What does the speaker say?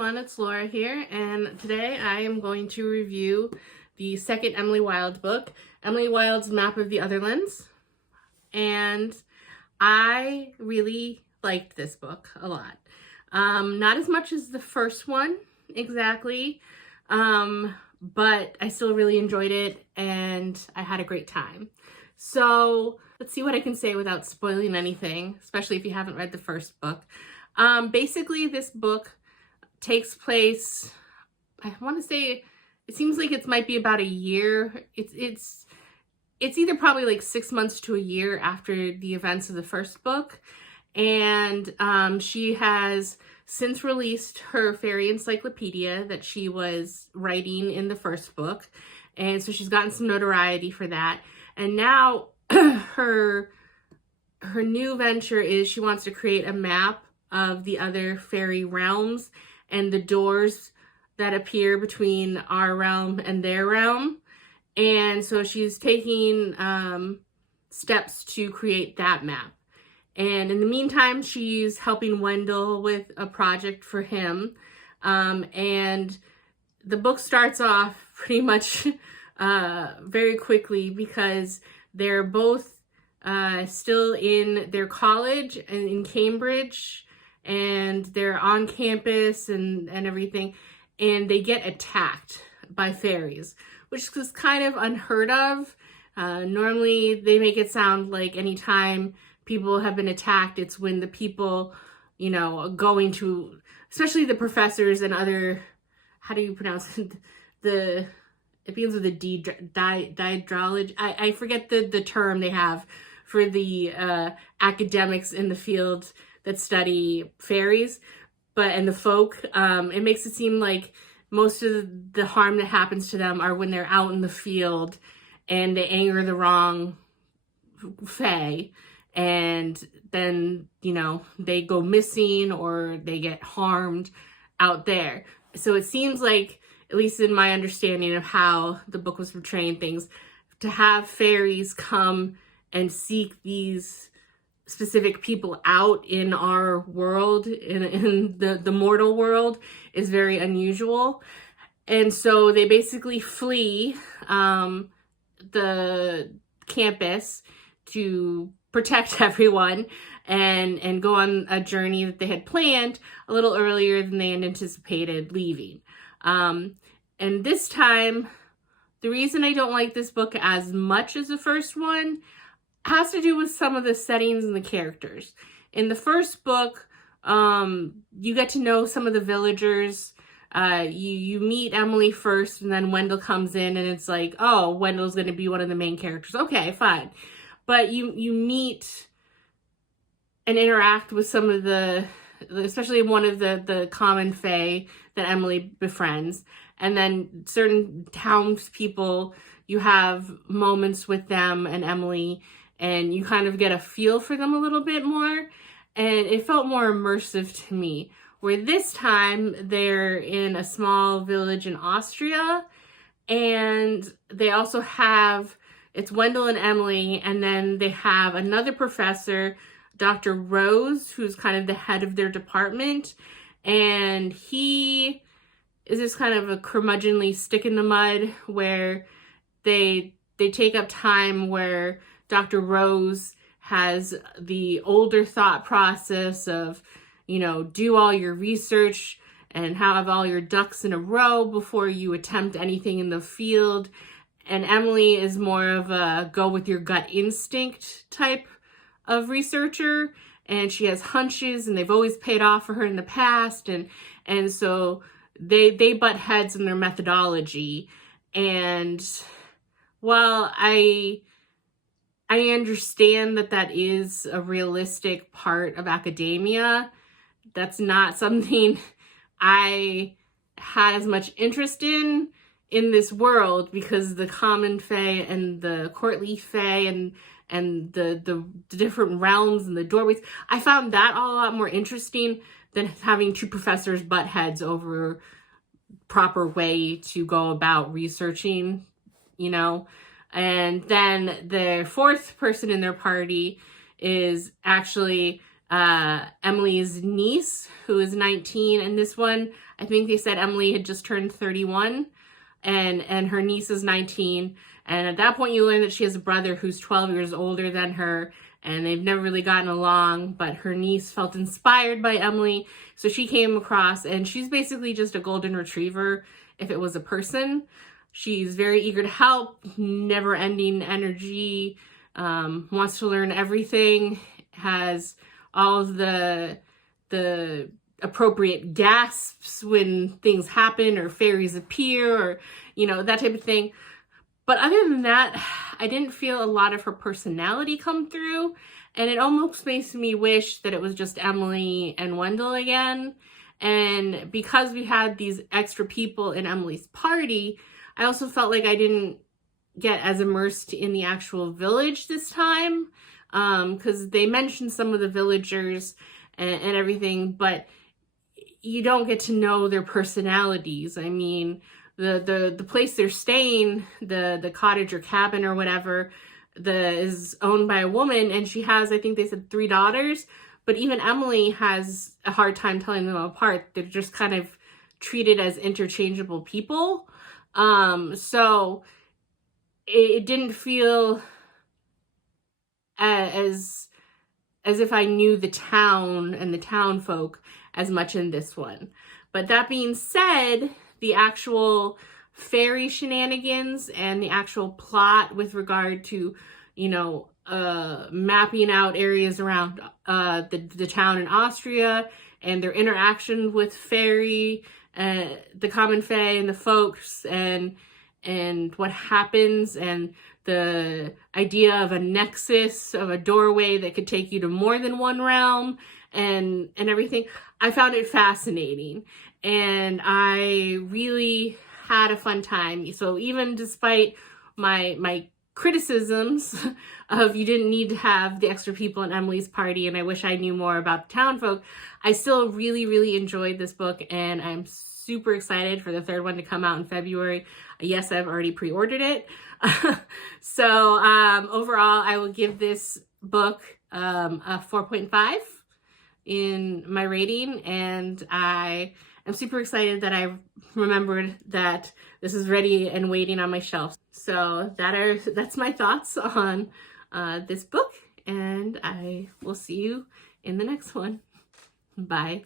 everyone, it's Laura here, and today I am going to review the second Emily Wilde book, Emily Wilde's Map of the Otherlands, and I really liked this book a lot. Not as much as the first one, exactly, but I still really enjoyed it, and I had a great time. So let's see what I can say without spoiling anything, especially if you haven't read the first book. Basically, this book takes place, I want to say, it seems like it might be about a year. It's either probably like 6 months to a year after the events of the first book. And she has since released her fairy encyclopedia that she was writing in the first book. And so she's gotten some notoriety for that. And now her new venture is she wants to create a map of the other fairy realms and the doors that appear between our realm and their realm. And so she's taking steps to create that map. And in the meantime, she's helping Wendell with a project for him. And the book starts off pretty much very quickly because they're both still in their college and in Cambridge, and they're on campus and everything, and they get attacked by fairies, which is kind of unheard of. Normally they make it sound like anytime people have been attacked, it's when the people, going to, especially the professors and other, how do you pronounce it? It begins with a D, dihydrology. I forget the term they have for the academics in the field that study fairies, and the folk. It makes it seem like most of the harm that happens to them are when they're out in the field and they anger the wrong fae, and then, they go missing or they get harmed out there. So it seems like, at least in my understanding of how the book was portraying things, to have fairies come and seek these specific people out in our world, in the mortal world, is very unusual. And so they basically flee the campus to protect everyone and go on a journey that they had planned a little earlier than they had anticipated leaving. And this time, the reason I don't like this book as much as the first one has to do with some of the settings and the characters. In the first book, you get to know some of the villagers. You meet Emily first, and then Wendell comes in, and it's like, oh, Wendell's going to be one of the main characters. Okay, fine. But you meet and interact with some of especially one of the common fae that Emily befriends. And then certain townspeople, you have moments with them and Emily, and you kind of get a feel for them a little bit more. And it felt more immersive to me. Where this time, they're in a small village in Austria, and they also have, it's Wendell and Emily, and then they have another professor, Dr. Rose, who's kind of the head of their department, and he is just kind of a curmudgeonly stick in the mud where they take up time where Dr. Rose has the older thought process of, do all your research and have all your ducks in a row before you attempt anything in the field. And Emily is more of a go with your gut instinct type of researcher, and she has hunches, and they've always paid off for her in the past, and so they butt heads in their methodology. And while I understand that is a realistic part of academia, that's not something I had as much interest in this world, because the common fae and the courtly fae and the different realms and the doorways, I found that all a lot more interesting than having two professors butt heads over proper way to go about researching, And then the fourth person in their party is actually Emily's niece, who is 19. And this one, I think they said Emily had just turned 31 and her niece is 19. And at that point you learn that she has a brother who's 12 years older than her, and they've never really gotten along, but her niece felt inspired by Emily. So she came across, and she's basically just a golden retriever if it was a person. She's very eager to help, never-ending energy, wants to learn everything, has all of the appropriate gasps when things happen or fairies appear or, you know, that type of thing. But other than that, I didn't feel a lot of her personality come through, and it almost makes me wish that it was just Emily and Wendell again. And because we had these extra people in Emily's party, I also felt like I didn't get as immersed in the actual village this time, because they mentioned some of the villagers and everything, but you don't get to know their personalities. I mean, the place they're staying, the cottage or cabin or whatever, is owned by a woman, and she has, I think they said, 3 daughters, but even Emily has a hard time telling them apart. They're just kind of treated as interchangeable people. So it didn't feel as if I knew the town and the town folk as much in this one. But that being said, the actual fairy shenanigans and the actual plot with regard to, you know, mapping out areas around the town in Austria and their interaction with fairy, the common fae and the folks, and what happens, and the idea of a nexus, of a doorway that could take you to more than one realm, and everything. I found it fascinating, and I really had a fun time. So even despite my criticisms of you didn't need to have the extra people in Emily's party, and I wish I knew more about the town folk, I still really, really enjoyed this book, and I'm super excited for the 3rd one to come out in February. Yes, I've already pre-ordered it. So overall, I will give this book a 4.5 in my rating, and I am super excited that I remembered that this is ready and waiting on my shelf. So that's my thoughts on this book, and I will see you in the next one. Bye.